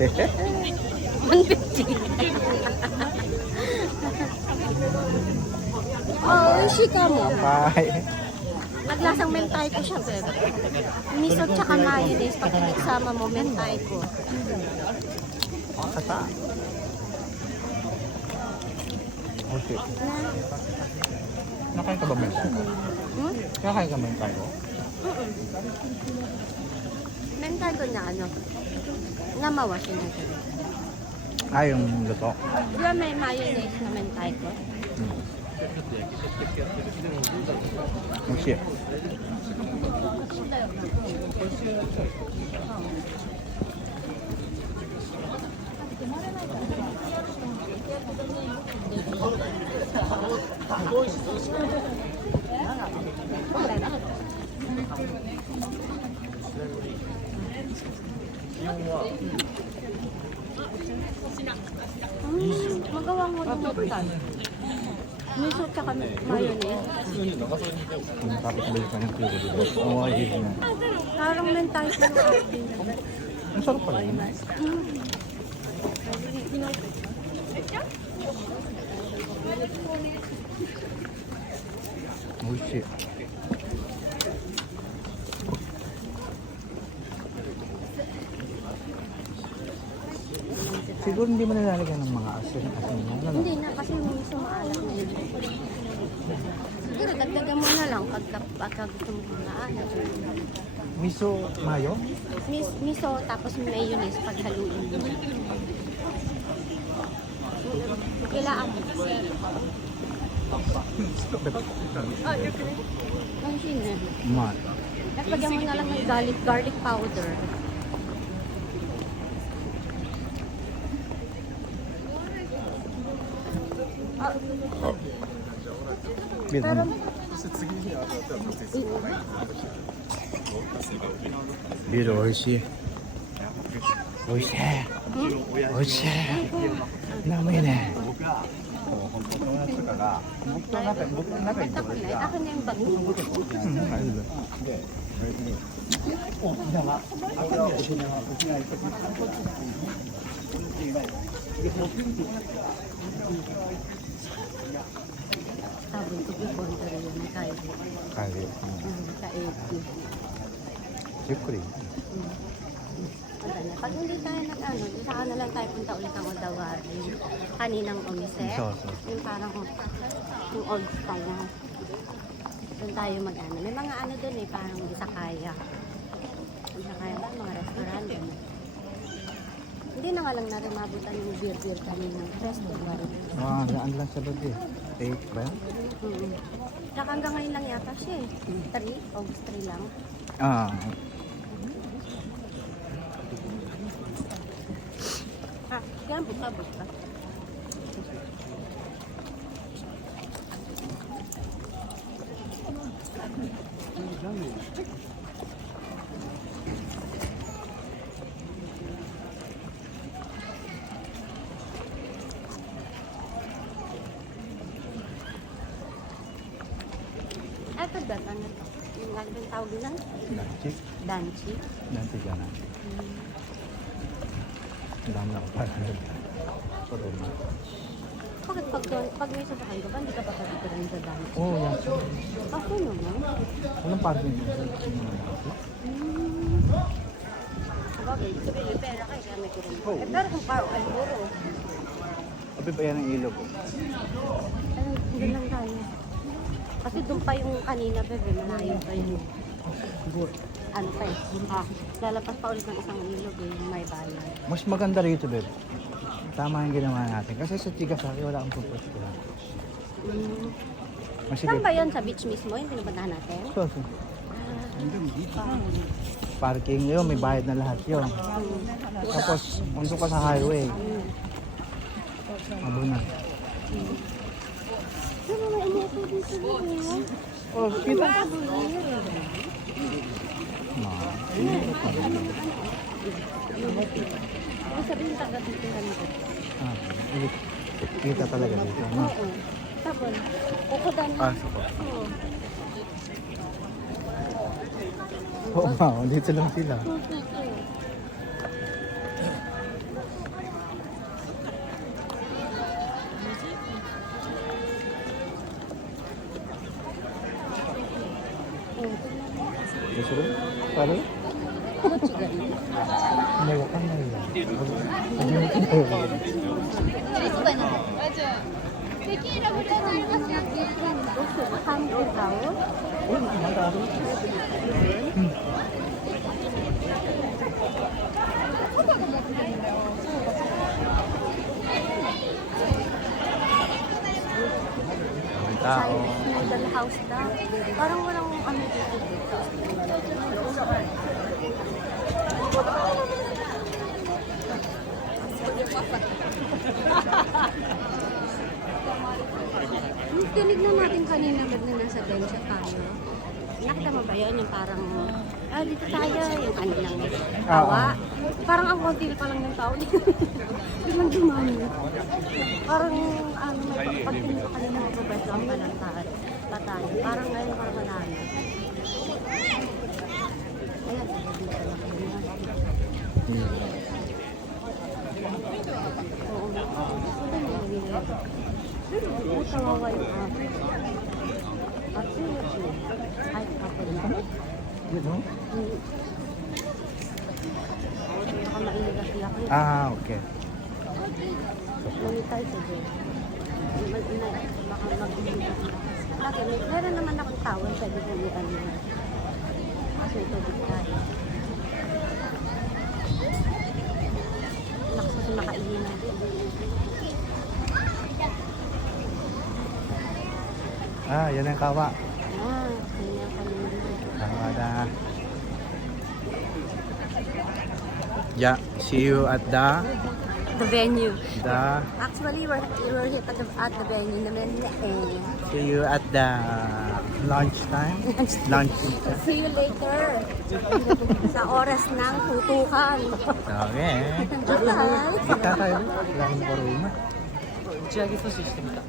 Oh, ishi ka mo. Bye. Naglasang mentay ko siya, pero. Miso tsaka mayonnaise, pag pinagsama mo, mentay ko. Kata. Okay. Nakain ka ba mentay ko? Hmm? Nakain ka mentay ko? Mentay ko na ano, namawas yun na siya. Ah, yung luto. Di ba may mayonnaise na mentay ko? Mushi. Magawa mo yung magtan. Miso tsaka mayonnaise. Tapos balik ka ng puro dito. Oo, ayun na. Parang mentay ko yung ating. Ang sarap pala yun. Mushi. Siguro hindi mo nalalagyan ng mga asin. Hindi na, kasi yung miso maalat na yun. Siguro, dagdagan mo na lang pagka gusto mo maalat. Miso mayo? Miso, tapos mayonnaise pag haluin mo. Kailangan mo. Ang sinin. Man. Lagyan mo na lang ng garlic powder. Bit Pero, mo. Biro, oishi. Oishi. Oishi. Namoy ne. ako na yung bango. Sabon ko yung kontra yun tayo. Kaya. Kaib. Siyempre. Pag hindi tayo nag-ano, saka na lang tayo punta ulit ang Odawari. Kaninang umise. So. Yung parang yung old style na. Doon tayo mag-ano. May mga ano doon eh, parang Isakaya. Isakaya ba? Mga restaurant doon. Hindi na nga lang natin mabutan yung beer kaninang festival. Gaan lang sa lobby. 8 ba? Tsaka hanggang ngayon lang yata siya eh. 3, August 3 lang. Ah. Kaya abot ka. Ito ba? Ano? Yung gagawin tawag lang? Danchi. Danchi. Danchi ka na. Ang dami ako para doon. Pero na. Bakit pag may sasakay ka ba, hindi ka pa pagkakaroon sa danchi? Oo, yan. Ako naman. Walang parking. Sabagay, sabi may pera kayo, kaya may kurong. Pero kung parang alburo, Abi pa yan ang ilog. hindi lang tayo. Kasi doon pa yung kanina, bebe, malayo pa yun. Ano pa eh. Lalapas pa ulit ng isang ilog eh, yung may bayan. Mas maganda rito, babe. Tama yung ginawa natin. Kasi sa Chigasaki, wala akong pupustuhan. Saan ba yun? Sa beach mismo? Yung pinupuntahan natin? So. Parking yun, may bayad na lahat yun. Tapos, punto ka sa highway. Abo na. Ano may umupo dito na? Oh, kita. Sabihin taga dito kami ko. Kita talaga dito. No? Oo. Tapos, ukudan na. Sapa. Oo. Oo nga, dito lang sila. pala. Umawa ka na yun. Hamburg daw. Uy, mataro. Ang tao. Noodle house daw. Parang walang ano dito. Tinignan natin kanina ba't na nasa bench tayo. Nakita mo ba yun? Yung parang, dito tayo. Yung kanilang tawa. Parang ang konti pa lang ng tao. Hindi man dumami. Parang, may pag pinito kanina magpapwestuhan pa lang tayo. Parang ngayon, parang wala na. Ayan, dito lang kami. Oo. Ito na yung pero tawawa yung ate. Ate, ay, kapag na. Yun, no? Baka mailigas ako. Okay. Nanitay sa dyan. Baka mag-iligas na. Lagi, meron naman akong tawag sa bibuluan niya. Kasi ito tayo. Nakasa sa makainin natin. Yan ang kawa. Kanya kanina. Kawa na. Yeah, see you at the venue. Actually, we're here at the venue naman. see you at the lunch time. Lunch. See you later. Sa oras ng tutukan. Okay. Total. Kita tayo. Lang poruma. 打ち上げ阻止してみた。